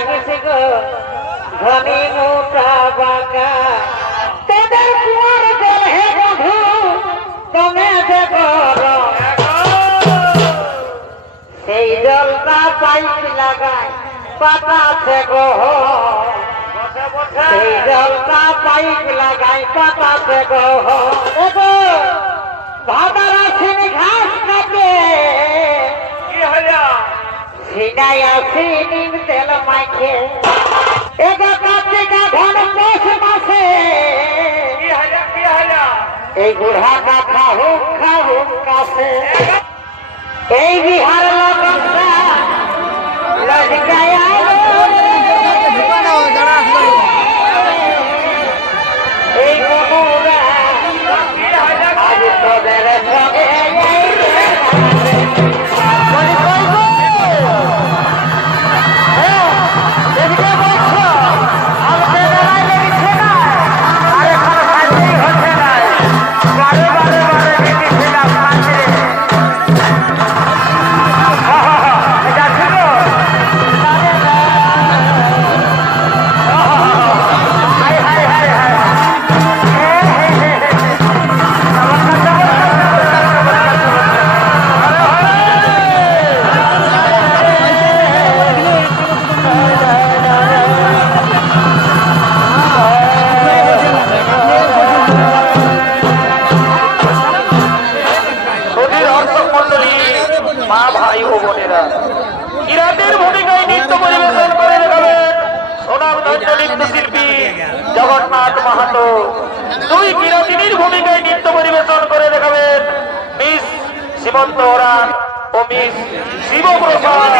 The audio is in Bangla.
লাগিছে গো ধনী মোটা বাঁকা তোদের কুয়ার জল হে বধু তুমি যে গরম সেই জলটা পাইপ লাগায় পাতাছে গো সেই জলটা পাইপ লাগায় পাতাছে গো ভাদারা সিনি ঘাস কাটে সিনাই আসি নিম তেল মাখে এগো কার্তিকা ঘন পৌষ মাসে এই বুড়া কাঠা হুম কাছে এই বিহার লগনটা লজকায় এই বগুড়া আজ তোদের সঙ্গে জগন্নাথ মাহাতো দুই কিরাতিনীর ভূমিকায় নৃত্য পরিবেশন করে দেখাবেন মিস সীমন্ত ওরান ও মিস শিবপ্রসাদ।